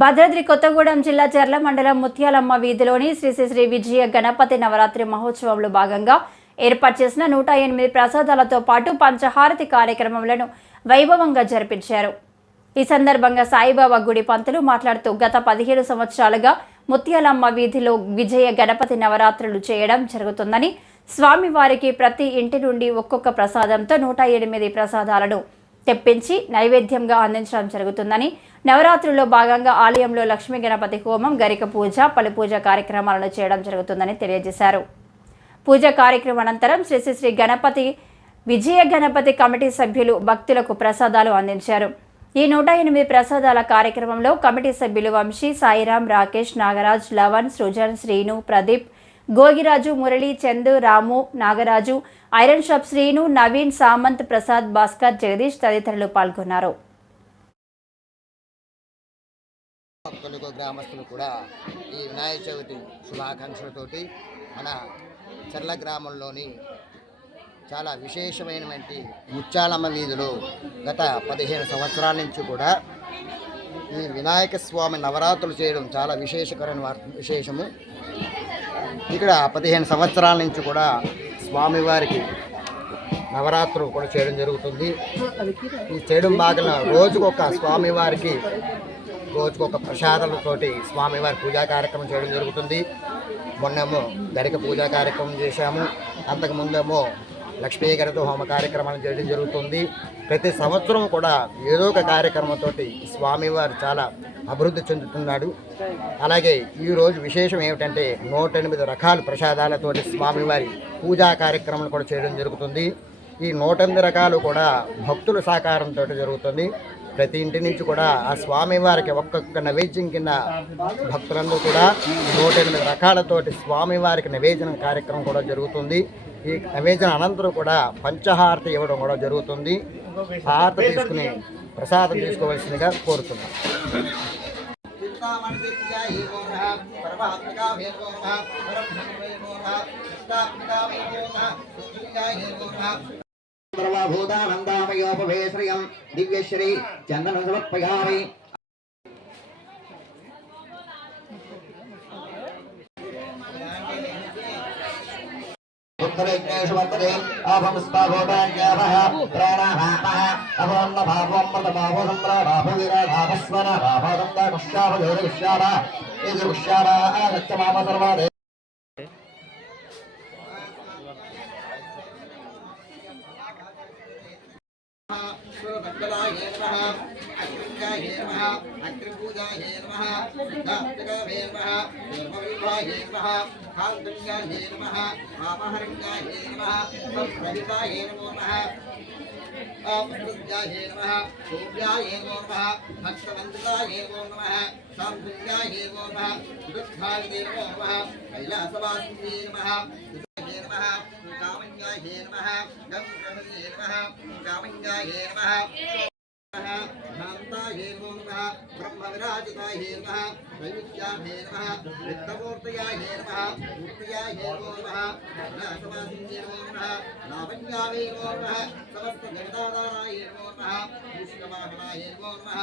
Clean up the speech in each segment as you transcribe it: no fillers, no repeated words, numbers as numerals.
భద్రాద్రి కొత్తగూడెం జిల్లా చర్ల మండలం ముత్యాలమ్మ వీధిలోని శ్రీ శ్రీ శ్రీ విజయ గణపతి నవరాత్రి మహోత్సవంలో భాగంగా ఏర్పాటు చేసిన 108 ప్రసాదాలతో పాటు పంచహారతి కార్యక్రమాలను వైభవంగా జరిపించారు. ఈ సందర్భంగా సాయిబాబా గుడి పంతులు మాట్లాడుతూ గత 17 సంవత్సరాలుగా ముత్యాలమ్మ వీధిలో విజయ గణపతి నవరాత్రులు చేయడం జరుగుతుందని, స్వామివారికి ప్రతి ఇంటి నుండి ఒక్కొక్క ప్రసాదంతో 108 ప్రసాదాలను తెప్పించి నైవేద్యంగా అందించడం జరుగుతుందని, నవరాత్రుల్లో భాగంగా ఆలయంలో లక్ష్మీ గణపతి హోమం, గరిక పూజ, పలు పూజ కార్యక్రమాలను చేయడం జరుగుతుందని తెలియజేశారు. పూజ కార్యక్రమం అనంతరం శ్రీ శ్రీ శ్రీ గణపతి విజయ గణపతి కమిటీ సభ్యులు భక్తులకు ప్రసాదాలు అందించారు. ఈ 108 ప్రసాదాల కార్యక్రమంలో కమిటీ సభ్యులు వంశీ, సాయిరాం, రాకేష్, నాగరాజ్, లవన్, సృజన్, శ్రీను, ప్రదీప్, గోగిరాజు, మురళి, చందు, రాము, నాగరాజు, ఐరన్ షాప్ శ్రీను, నవీన్, సామంత్, ప్రసాద్, భాస్కర్, జగదీష్ తదితరులు పాల్గొన్నారు. భక్తులకు గ్రామస్తులు కూడా ఈ వినాయక చవితి శుభాకాంక్షలతోటి మన చర్ల గ్రామంలోని చాలా విశేషమైనటువంటి ముత్యాలమ్మ వీధిలో గత 15 సంవత్సరాల నుంచి కూడా ఈ వినాయక స్వామి నవరాత్రులు చేయడం చాలా విశేషము. ఇక్కడ 15 సంవత్సరాల నుంచి కూడా స్వామివారికి నవరాత్రులు కూడా చేయడం జరుగుతుంది. ఈ చేయడం భాగంగా రోజుకొక స్వామివారికి రోజుకొక ప్రసాదాలతోటి స్వామివారి పూజా కార్యక్రమం చేయడం జరుగుతుంది. మొన్నేమో గరిక పూజా కార్యక్రమం చేశాము. అంతకుముందేమో లక్ష్మీ గణపతి హోమ కార్యక్రమాలు చేయడం జరుగుతుంది. ప్రతి సంవత్సరం కూడా ఏదో ఒక కార్యక్రమంతో స్వామివారు చాలా అభివృద్ధి చెందుతున్నాడు. అలాగే ఈరోజు విశేషం ఏమిటంటే 108 రకాల ప్రసాదాలతోటి స్వామివారి పూజా కార్యక్రమాలు కూడా చేయడం జరుగుతుంది. ఈ 108 రకాలు కూడా భక్తుల సహకారంతో జరుగుతుంది. ప్రతి ఇంటి నుంచి కూడా ఆ స్వామివారికి ఒక్కొక్క నైవేద్యం కింద భక్తులందరూ కూడా 108 రకాలతోటి స్వామివారికి నైవేద్యం కార్యక్రమం కూడా జరుగుతుంది. ఈ నైవేద్యం అనంతరం కూడా పంచహారతి ఇవ్వడం కూడా జరుగుతుంది. హారతి తీసుకుని ప్రసాదం తీసుకోవాల్సిందిగా కోరుతున్నాం. సర్వభూతానందామయోపవేశ్రియం దివ్యశ్రీ చందనం సమర్పయామి. ఉత్తరేజ్ఞేషు వర్తతే ఆభంస్పాభూతాన్యాభః ప్రాణాహాపః అభోన్నభావోమృతభావో సంప్రాభాభో విరాభాభస్వన భాభోదంతా కుష్యాభ జోరి కుష్యాభ ఇది కుష్యాభ ఆగచ్చమామ సర్వాదే మంగళాయ నమః అగ్నిజాయ నమః అగ్నిపూజాయ నమః సిద్ధార్థకాయ నమః నిర్మవిభాయ నమః కాంతంగాయ నమః వామహరంగాయ నమః సంప్రహితాయ నమో నమః ఆపృత్యాయ నమః సూర్యాయ నమో నమః భక్తవంతాయ నమో నమః సాంభుజ్యాయ నమో నమః సుదృఢాయ నమో నమః కైలాసవాసినే నమః కామన్యాయ నమః గంగణ్యే నమః కామన్యాయ నమః శాంతాయ నమో నమః బ్రహ్మవిరాజితాయ నమః దైవిత్యాయ నమః విత్తమూర్తయాయ నమః మూర్తయాయ నమో నమః నాశవాసినే నమో నమః లావణ్యాయ నమో నమః సమస్త జగదాధారాయ నమో నమః మూషికవాహనాయ నమో నమః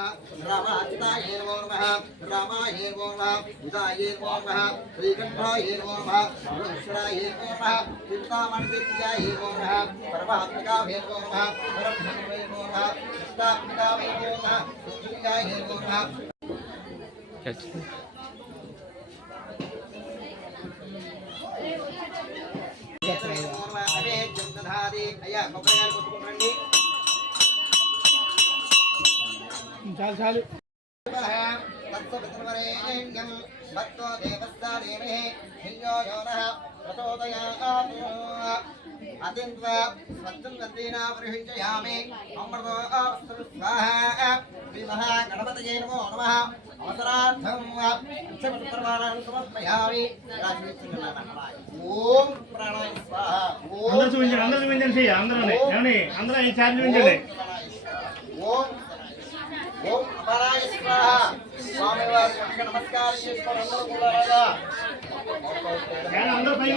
రామాచితాయ నమో నమః రామాయ నమో నమః ఉదాయ నమో నమః శ్రీకంఠాయ నమో నమః ఈశ్వరాయ నమో నమః చింతామణిత్యాయ నమో నమః పరమాత్మకాయ నమో నమః పరబ్రహ్మణే నమో నమః స్థాపితాయ నమో నమః సుఖితాయ నమో నమః. అయ్యా కొబ్బరికాయలు కొట్టుకుంటండి. చాలు భక్తో దేవస్థానే హింజో యోనః ప్రచోదయాత్ అతింత్వా స్వచ్ఛం గంధేనా పరిహించయామి. అమృతో స్వాహా. శ్రీ మహాగణపతయే నమో నమః. అవసరార్థం పంచపత్రమాణాన్ని సమర్పయామి. ఓం ప్రాణాయ స్వాహా. ఓం ఓం అపరాయ స్వాహా. స్వామివారికి నమస్కారం చేసుకోండి. అందరూ కూడా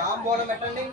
తాంబూలం పెట్టండి.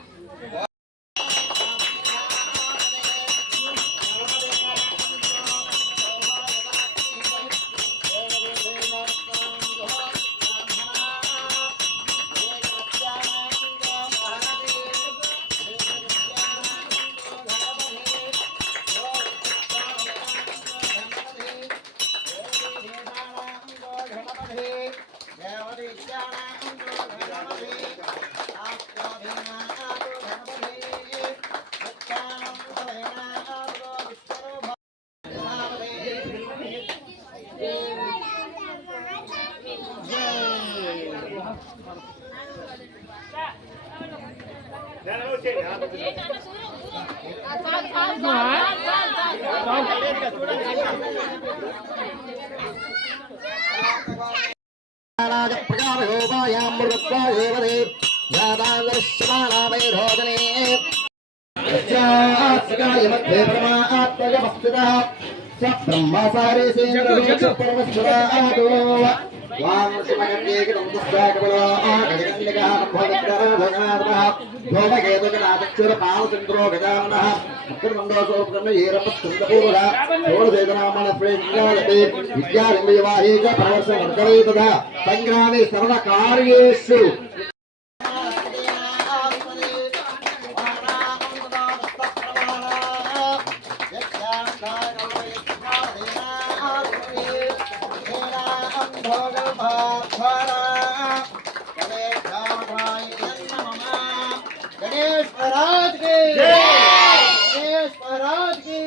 సంగ్రామే సర్వ కార్యేషు गणेश महाराज की गणेश महाराज की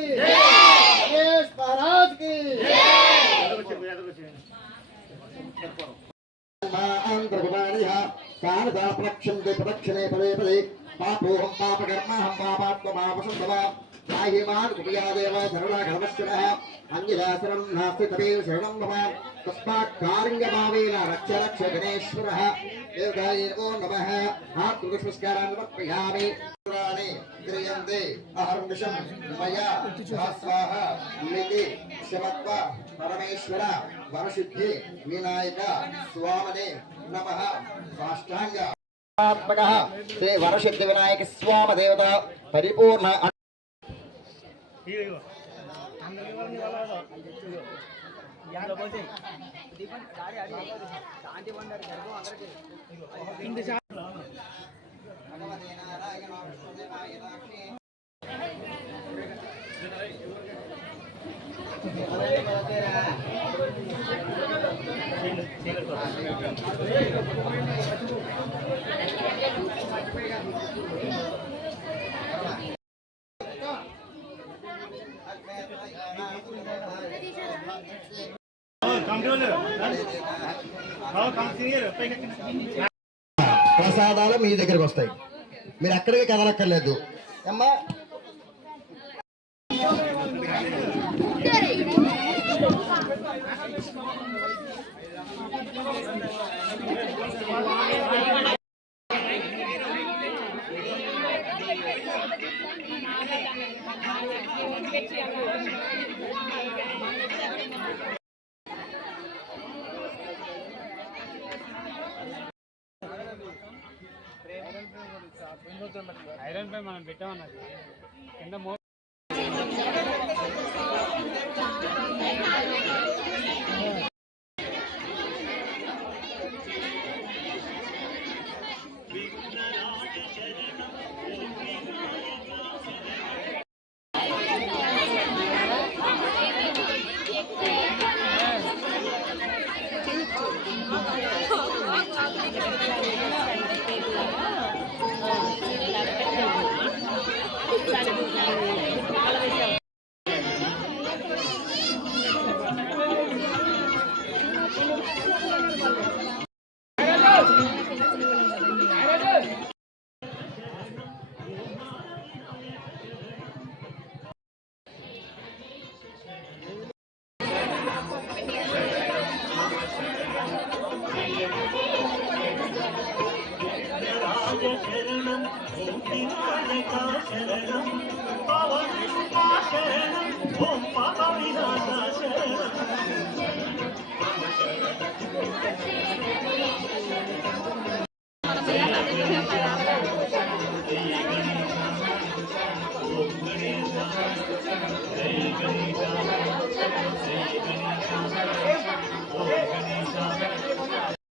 गणेश महाराज की प्रक्षन्ते प्रदक्षिणे पदे पदे पापोहं पापकर्महं पापात्मपापसंभवा नाहिमान् कुपयादेव शरणागमश्चरः अन्यदासरं नास्ति तदेव शरणं मम तस्मात् कारिङ्गभावेन रक्ष रक्ष गणेश्वरः देवताय नमो नमः हातुपुष्पस्कारान् समर्पयामि पुराणे क्रियन्ते अहर्निशं मया स्वाहा लिति शमत्व परमेश्वर वरसिद्धि विनायक स्वामने नमः साष्टांग आत्मकः श्री वरसिद्धि विनायक स्वाम देवता परिपूर्ण ప్రసాదాలు మీ దగ్గరికి వస్తాయి, మీరు ఎక్కడికి కదలక్కర్లేదు అమ్మా. ఐరన్ పై మనం పెట్టామన్నది కింద शरणं